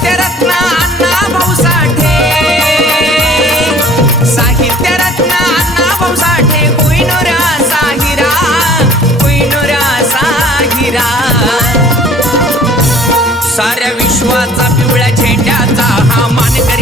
साहित्य रत्न अण्णा भाऊ साठे. साहित्य रत्न अण्णा भाऊ साठे कोहिनुरा साहिरा कोहिनुरा साहिरा. साऱ्या विश्वाचा पिवळ्या झेंड्याचा हा मानकरी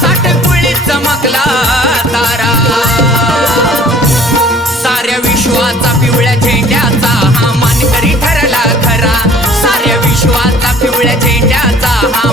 साठपुळी चमकला तारा. साऱ्या विश्वाचा पिवळ्या झेंड्याचा हा मानकरी ठरला खरा. साऱ्या विश्वाचा पिवळ्या झेंड्याचा हा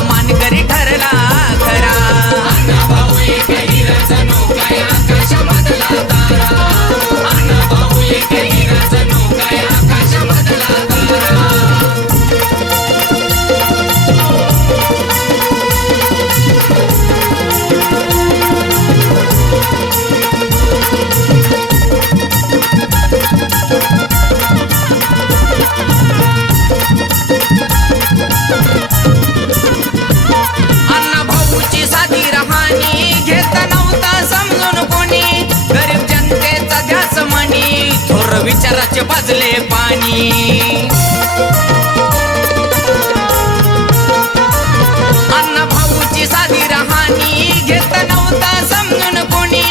अन्न अण्णा भाऊची साधी रहाणी घेत नव्हता समजून कोणी.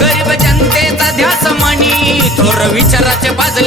गरीब जनतेचा ध्यास म्हणी थोर विचाराचे बाजले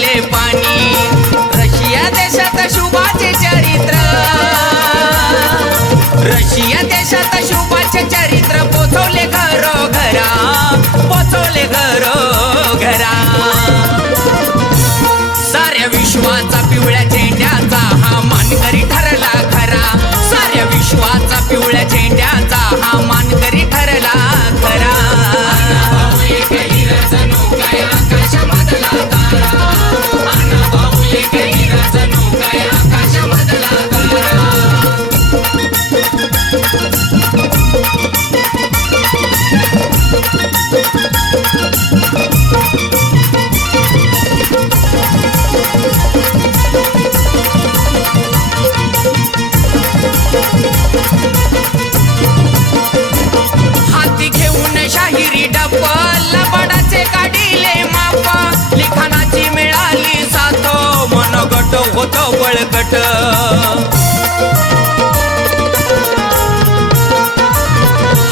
बळकट.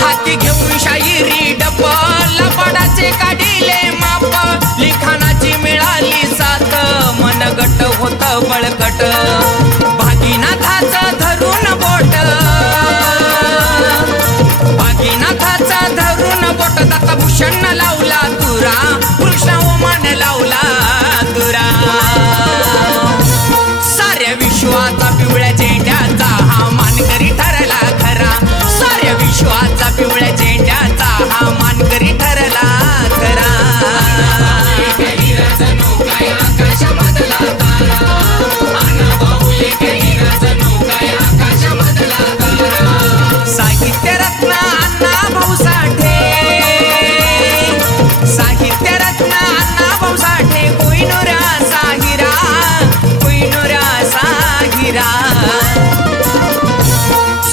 हाती घेऊन शाहिरी डब्बल लपडाचे काढिले माप लिखाणाची मिळाली साथ मनगट होत बळकट. भागीनाथाच धरून बोट. भागीनाथाचा धरून बोट दाता भूषण लावला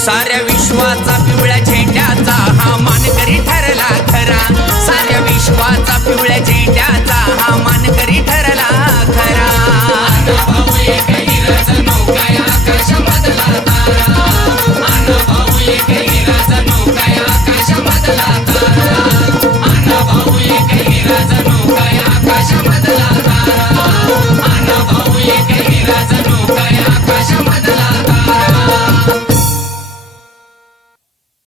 साऱ्या विश्वाचा पिवळ्या झेंड्याचा हा मानकरी ठरला खरा. साऱ्या विश्वाचा पिवळ्या झेंड्याचा हा मानकरी ठरला खरा.